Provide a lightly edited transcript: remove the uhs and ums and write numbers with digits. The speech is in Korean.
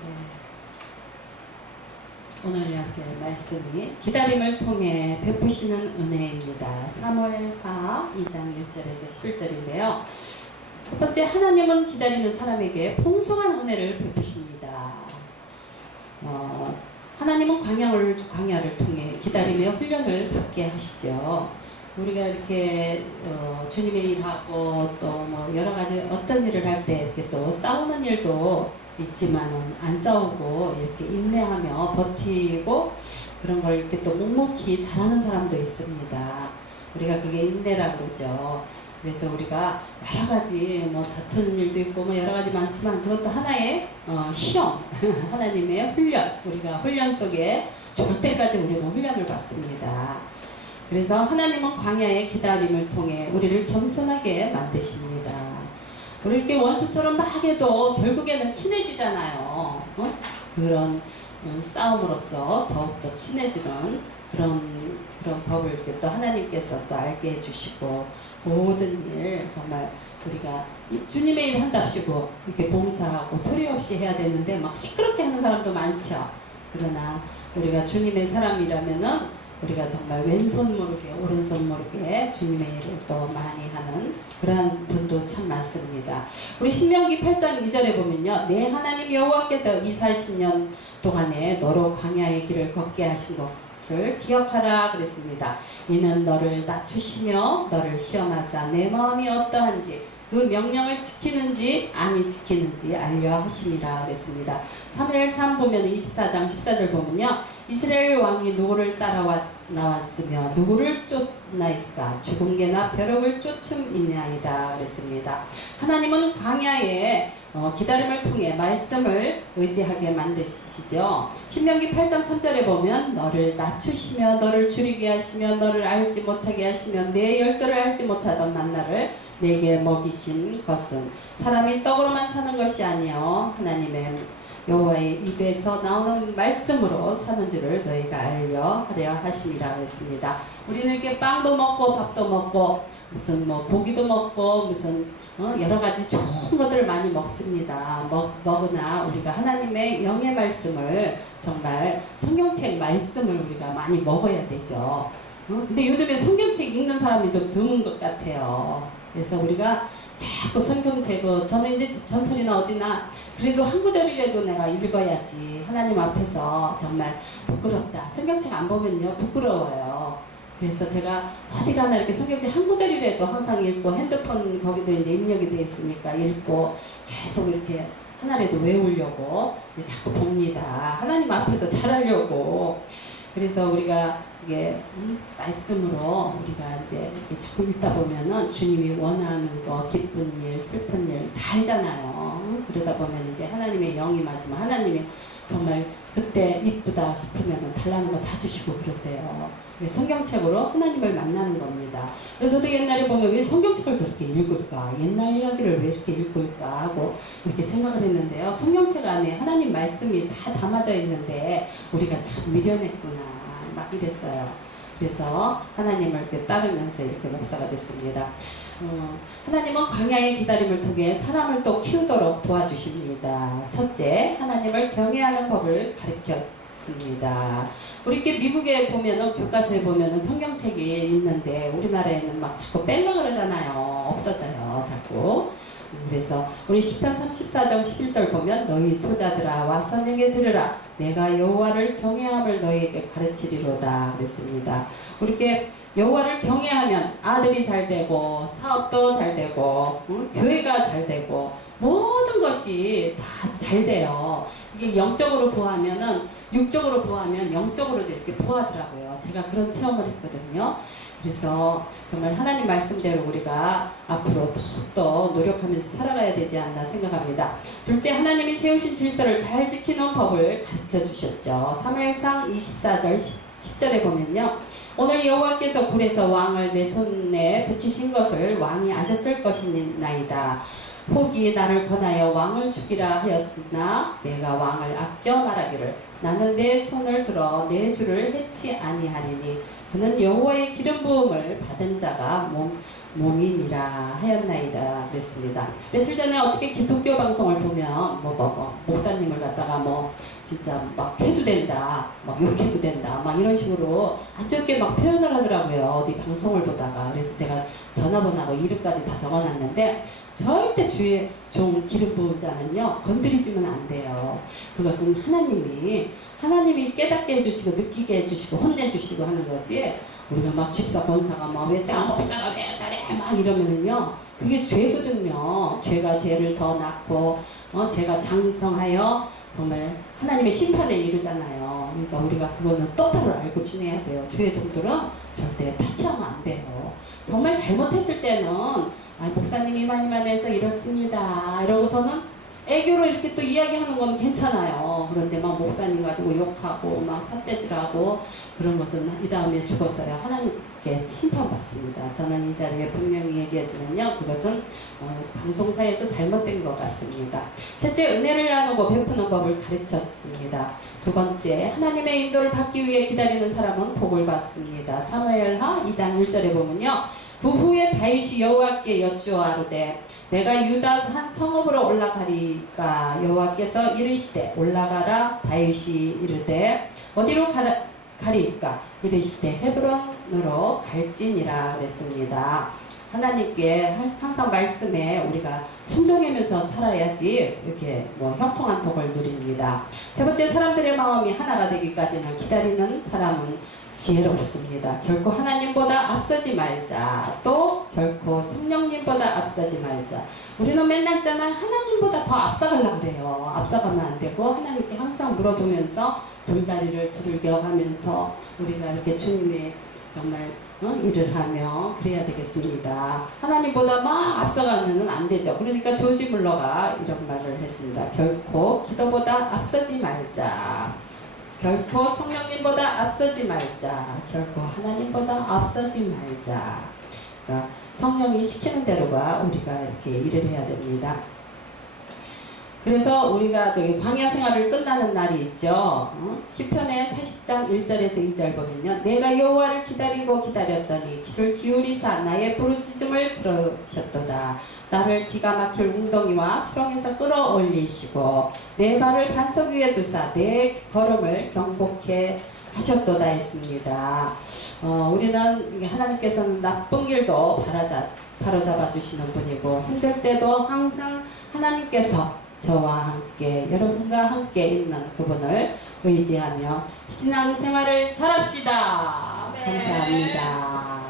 네. 오늘 이야기할 말씀이 기다림을 통해 베푸시는 은혜입니다. 사무엘하 2장 1절에서 11절인데요. 첫 번째, 하나님은 기다리는 사람에게 풍성한 은혜를 베푸십니다. 하나님은 광야를 통해 기다림의 훈련을 받게 하시죠. 우리가 이렇게 주님의 일하고 또 뭐 여러 가지 어떤 일을 할 때 이렇게 또 싸우는 일도 있지만은 안 싸우고 이렇게 인내하며 버티고 그런 걸 이렇게 또 묵묵히 잘하는 사람도 있습니다. 우리가 그게 인내라고 그러죠. 그래서 우리가 여러 가지 뭐 다투는 일도 있고 뭐 여러 가지 많지만 그것도 하나의 시험, 하나님의 훈련, 우리가 훈련 속에 죽을 때까지 우리는 훈련을 받습니다. 그래서 하나님은 광야의 기다림을 통해 우리를 겸손하게 만드십니다. 우리 이렇게 원수처럼 막 해도 결국에는 친해지잖아요. 그런 싸움으로써 더욱더 친해지는 그런 법을 이렇게 또 하나님께서 또 알게 해주시고, 모든 일 정말 우리가 주님의 일 한답시고 이렇게 봉사하고 소리 없이 해야 되는데 막 시끄럽게 하는 사람도 많죠. 그러나 우리가 주님의 사람이라면은 우리가 정말 왼손 모르게 오른손 모르게 주님의 일을 또 많이 하는 그러한 분도 참 많습니다. 우리 신명기 8장 2절에 보면요, 내 하나님 여호와께서 이 40년 동안에 너로 광야의 길을 걷게 하신 것을 기억하라 그랬습니다. 이는 너를 낮추시며 너를 시험하사 내 마음이 어떠한지 그 명령을 지키는지 아니 지키는지 알려 하심이라 그랬습니다. 사무엘상 보면 24장 14절 보면요, 이스라엘 왕이 누구를 나왔으며 누구를 쫓나이까 죽음개나 벼룩을 쫓음이나이다 그랬습니다. 하나님은 광야에 기다림을 통해 말씀을 의지하게 만드시죠. 신명기 8장 3절에 보면 너를 낮추시며 너를 줄이게 하시며 너를 알지 못하게 하시며 내 열조를 알지 못하던 만나를 내게 먹이신 것은 사람이 떡으로만 사는 것이 아니요 하나님의 여호와의 입에서 나오는 말씀으로 사는 줄을 너희가 알려 하려 하심이라 했습니다. 우리는 이렇게 빵도 먹고 밥도 먹고 무슨 뭐 고기도 먹고 무슨 여러 가지 좋은 것들을 많이 먹습니다. 먹으나 우리가 하나님의 영의 말씀을 정말 성경책 말씀을 우리가 많이 먹어야 되죠. 근데 요즘에 성경책 읽는 사람이 좀 드문 것 같아요. 그래서 우리가 자꾸 성경책, 저는 이제 전철이나 어디나 그래도 한 구절이라도 내가 읽어야지. 하나님 앞에서 정말 부끄럽다. 성경책 안 보면요 부끄러워요. 그래서 제가 어디 가나 이렇게 성경책 한 구절이라도 항상 읽고, 핸드폰 거기도 이제 입력이 되어 있으니까 읽고 계속 이렇게 하나라도 외우려고 자꾸 봅니다. 하나님 앞에서 잘하려고. 그래서 우리가 이게 말씀으로 우리가 이제 이렇게 자꾸 읽다 보면은 주님이 원하는 거, 기쁜 일, 슬픈 일 다 알잖아요. 그러다 보면 이제 하나님의 영이 맞으면 하나님이 정말 그때 이쁘다 싶으면은 달라는 거 다 주시고 그러세요. 성경책으로 하나님을 만나는 겁니다. 그래서 저도 옛날에 보면 왜 성경책을 저렇게 읽을까? 옛날 이야기를 왜 이렇게 읽을까? 하고 이렇게 생각을 했는데요. 성경책 안에 하나님 말씀이 다 담아져 있는데 우리가 참 미련했구나. 막 이랬어요. 그래서 하나님을 이렇게 따르면서 이렇게 목사가 됐습니다. 하나님은 광야의 기다림을 통해 사람을 또 키우도록 도와주십니다. 첫째, 하나님을 경외하는 법을 가르쳤습니다. 우리 이렇게 미국에 보면은 교과서에 보면은 성경책이 있는데 우리나라에는 막 자꾸 뺄라 그러잖아요. 없어져요, 자꾸. 그래서 우리 시편 34장 11절 보면 너희 소자들아 와서 내게 들으라 내가 여호와를 경외함을 너희에게 가르치리로다 그랬습니다. 우리 이렇게 여호와를 경외하면 아들이 잘 되고 사업도 잘 되고 교회가 잘 되고 모든 것이 다 잘 돼요. 이게 영적으로 부하면은 육적으로 부하면 영적으로도 이렇게 부하더라고요. 제가 그런 체험을 했거든요. 그래서 정말 하나님 말씀대로 우리가 앞으로 더욱더 노력하면서 살아가야 되지 않나 생각합니다. 둘째, 하나님이 세우신 질서를 잘 지키는 법을 가르쳐 주셨죠. 사무엘상 24절 10절에 보면요, 오늘 여호와께서 굴에서 왕을 내 손에 붙이신 것을 왕이 아셨을 것이나이다. 혹이 나를 권하여 왕을 죽이라 하였으나 내가 왕을 아껴 말하기를 나는 내 손을 들어 내 주를 해치 아니하리니 그는 여호와의 기름 부음을 받은 자가 몸이니라 하였나이다 그랬습니다. 며칠 전에 어떻게 기독교 방송을 보면 목사님을 갖다가 진짜 막 해도 된다, 막 욕해도 된다, 막 이런 식으로 안 좋게 막 표현을 하더라고요. 어디 방송을 보다가. 그래서 제가 전화번호하고 이름까지 다 적어놨는데 절대 주의 종 기름 부은 자는요 건드리지면 안 돼요. 그것은 하나님이 깨닫게 해주시고 느끼게 해주시고 혼내주시고 하는 거지, 우리가 막 집사 권사가 왜 저 목사가 왜 저래 막 이러면은요 그게 죄거든요. 죄가 죄를 더 낳고 죄가 장성하여 정말 하나님의 심판에 이르잖아요. 그러니까 우리가 그거는 똑바로 알고 지내야 돼요. 주의 종들은 절대 타치하면 안 돼요. 정말 잘못했을 때는 목사님이 이만해서 이렇습니다 이러고서는 애교로 이렇게 또 이야기하는 건 괜찮아요. 그런데 막 목사님 가지고 욕하고 막 삿대질하고 그런 것은 이 다음에 죽었어요. 하나님께 심판받습니다. 저는 이 자리에 분명히 얘기하지만요, 그것은 방송사에서 잘못된 것 같습니다. 첫째, 은혜를 나누고 베푸는 법을 가르쳤습니다. 두 번째, 하나님의 인도를 받기 위해 기다리는 사람은 복을 받습니다. 사무엘하 2장 1절에 보면요, 그 후에 다윗이 여호와께 여쭈어하되 내가 유다 한 성읍으로 올라가리까 여호와께서 이르시되 올라가라. 다윗이 이르되 어디로 가리까 이르시되 헤브론으로 갈지니라 그랬습니다. 하나님께 항상 말씀에 우리가 순종하면서 살아야지 이렇게 형통한 복을 누립니다. 세 번째, 사람들의 마음이 하나가 되기까지는 기다리는 사람은 지혜롭습니다. 결코 하나님보다 앞서지 말자. 또 결코 성령님보다 앞서지 말자. 우리는 맨날 하나님보다 더 앞서가려고 그래요. 앞서가면 안 되고 하나님께 항상 물어보면서 돌다리를 두들겨가면서 우리가 이렇게 주님의 정말 일을 하며 그래야 되겠습니다. 하나님보다 막 앞서가면 안 되죠. 그러니까 조지 물러가 이런 말을 했습니다. 결코 기도보다 앞서지 말자. 결코 성령님보다 앞서지 말자. 결코 하나님보다 앞서지 말자. 그러니까 성령이 시키는 대로가 우리가 이렇게 일을 해야 됩니다. 그래서 우리가 광야 생활을 끝나는 날이 있죠. 시편의 40장 1절에서 2절 보면요, 내가 여호와를 기다리고 기다렸더니 귀를 기울이사 나의 부르짖음을 들으셨도다. 나를 기가 막힐 웅덩이와 수렁에서 끌어올리시고 내 발을 반석 위에 두사 내 걸음을 경고케 하셨도다 했습니다. 우리는 하나님께서는 나쁜 길도 바로잡아 주시는 분이고 힘들 때도 항상 하나님께서 저와 함께 여러분과 함께 있는 그분을 의지하며 신앙생활을 잘합시다. 네. 감사합니다.